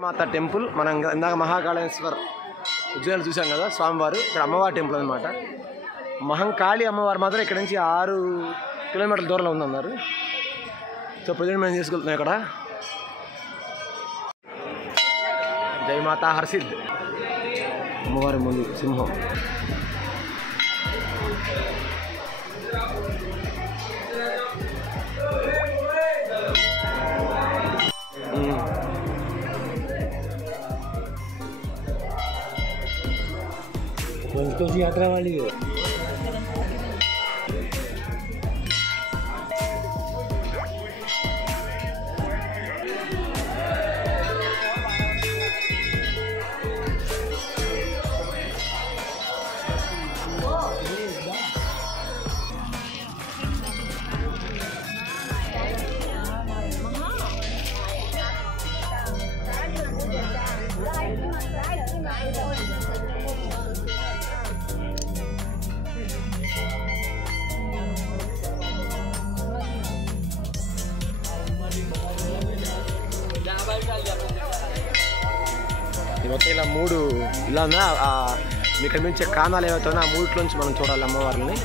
మాత temple మనం ఇందాక మహాకాళేశ్వర ఉజ్జయిని చూసాం కదా స్వామివారు. ఇక్కడ అమ్మవారి టెంపుల్ అనమాట. మహంకాళి అమ్మవారు మాత్రం ఇక్కడ నుంచి 6 కిలోమీటర్ల దూరంలో ఉందన్నారు. సో ప్రజెంట్ మనం తీసుకెళ్తున్నాం ఇక్కడ. జయమాత హర్సిద్ అమ్మవారి ముందు సింహం. पंचकोशी यात्रा वाली है. మొత్తం ఇలా 3 ఇలా ఉన్నా మీకు కనిపించే కాణాలు ఏవైతే ఉన్నా ఆ 3 మనం చూడాలి అమ్మవారిని.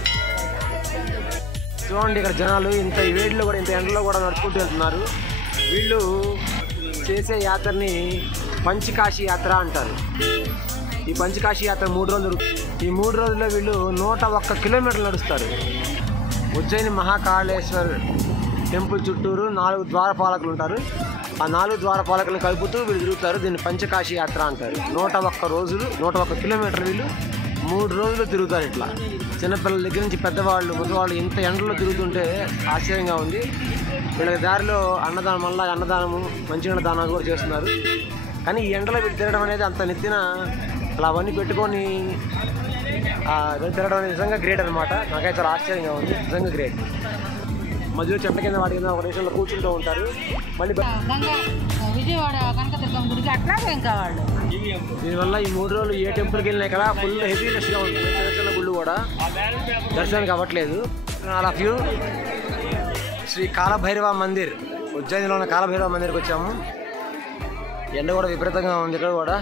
చూడండి ఇక్కడ జనాలు ఇంత వేడిలో కూడా ఇంత ఎండలో కూడా నడుచుకుంటూ వెళ్తున్నారు. వీళ్ళు చేసే యాత్రని పంచకాశీ యాత్ర అంటారు. ఈ పంచకాశీ యాత్ర 3 రోజులు. ఈ 3 రోజుల్లో వీళ్ళు 101 కిలోమీటర్లు నడుస్తారు. ఉజ్జయిని మహాకాళేశ్వర్ టెంపుల్ చుట్టూరు 4 ద్వారపాలకులు ఉంటారు. ఆ 4 ద్వారపాలకులను కలుపుతూ వీళ్ళు తిరుగుతారు. దీన్ని పంచకాశీ యాత్ర అంటారు. 101 రోజులు 101 కిలోమీటర్లు వీళ్ళు 3 రోజులు తిరుగుతారు. ఇట్లా చిన్నపిల్లల దగ్గర నుంచి పెద్దవాళ్ళు ముసలివాళ్ళు ఇంత ఎండలో తిరుగుతుంటే ఆశ్చర్యంగా ఉంది. వీళ్ళకి దారిలో అన్నదానం వల్ల అన్నదానము మంచినీళ్ళ దానాలు కూడా చేస్తున్నారు. కానీ ఈ ఎండలో వీళ్ళు తిరగడం అనేది అంత నెత్తిన అలా అవన్నీ పెట్టుకొని తిరగడం అనేది నిజంగా గ్రేట్ అనమాట. నాకైతే ఆశ్చర్యంగా ఉంది. నిజంగా గ్రేట్. మధ్యలో చెట్ల కింద వాటి కింద ఒక నిమిషంలో కూర్చుంటూ ఉంటారు. మళ్ళీ విజయవాడ కనకదుర్గమ్మ గుడికి అట్లాగే ఇంకా వాళ్ళు. దీనివల్ల ఈ 3 రోజులు ఏ టెంపుల్కి వెళ్ళినా కదా ఫుల్ హెవీ రష్గా ఉంటుంది. చిన్న చిన్న గుళ్ళు కూడా దర్శనానికి అవ్వట్లేదు. All of you Shri Kalabhairava Mandir, ఉజ్జయినిలో ఉన్న కాలభైరవ మందిర్కి వచ్చాము. ఎండ కూడా విపరీతంగా ఉంది. ఇక్కడ కూడా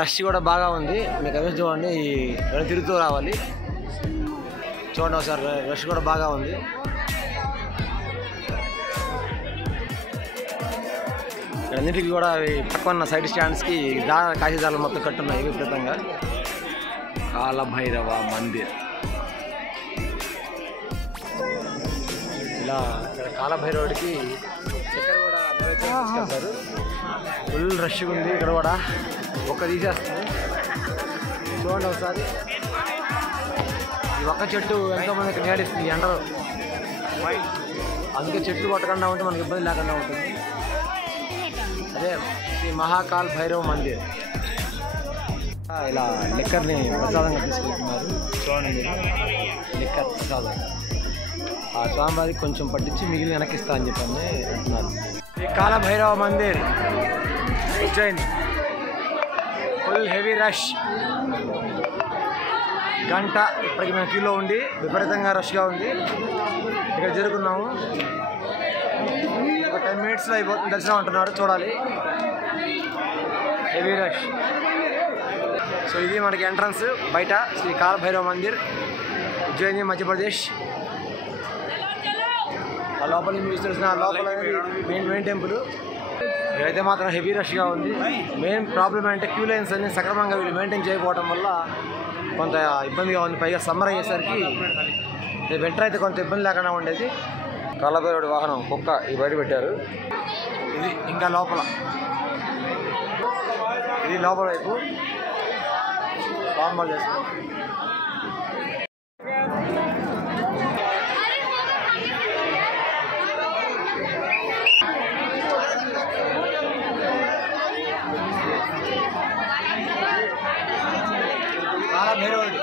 రష్ కూడా బాగా ఉంది. మీకు అవి చూడండి, తిరుగుతూ రావాలి. చూడండి ఒకసారి, రష్ కూడా బాగా ఉంది. అన్నిటికీ కూడా అవి పక్కన సైడ్ స్టాండ్స్కి కాశీదారులు మొత్తం కట్టున్నాయి విపరీతంగా. కాలభైరవ మందిర్ ఇలా ఇక్కడ కాలభైరవుడికి ఇక్కడ కూడా నైవేద్యం తీసుకెళ్తారు. ఫుల్ రష్ ఉంది. ఇక్కడ కూడా ఒక్క తీసేస్తుంది. చూడండి ఒకసారి, ఈ ఒక్క చెట్టు ఎంతోమందికి నీడిస్తుంది ఎండలో. అందుకే చెట్లు కొట్టకుండా ఉంటే మనకి ఇబ్బంది లేకుండా ఉంటుంది. అదే శ్రీ మహాకాల్ భైరవ్ మందిర్. ఇలా లిక్కర్ని ప్రసాదంగా తీసుకెళ్తున్నారు. చూడండి, లిక్కర్ ప్రసాదం. ఆ స్వామివారికి కొంచెం పట్టించి మిగిలిన వెనక్కిస్తా అని చెప్పని అంటున్నారు. Shri Kalabhairava Mandir Ujjaini. Full heavy rush. గంట ఇప్పటికి మేము క్యూలో ఉండి విపరీతంగా రష్గా ఉంది. ఇక్కడ జరుగుతున్నాము. ఒక 10 మినిట్స్లో అయిపోతుంది దర్శనం అంటున్నారు. చూడాలి, హెవీ రష్. సో ఇది మనకి ఎంట్రన్స్ బయట శ్రీ కాలభైరవ మందిర్ ఉజ్జయిని మధ్యప్రదేశ్. ఆ లోపల మీకు తెలిసిన ఆ లోపల మెయిన్ టెంపుల్. ఇదైతే మాత్రం హెవీ రష్గా ఉంది. మెయిన్ ప్రాబ్లం అంటే క్యూ లైన్స్ అన్ని సక్రమంగా వీళ్ళు మెయింటైన్ చేయకపోవడం వల్ల కొంత ఇబ్బందిగా ఉంది. పైగా సమ్మర్ అయ్యేసరికి వింటర్ అయితే కొంత ఇబ్బంది లేకుండా ఉండేది. కాలభైరవుడి వాహనం కుక్క ఈ బయట పెట్టారు. ఇది ఇంకా లోపల, ఇది లోపల వైపు నార్మల్ చేస్తాం. కాలభైరవుడి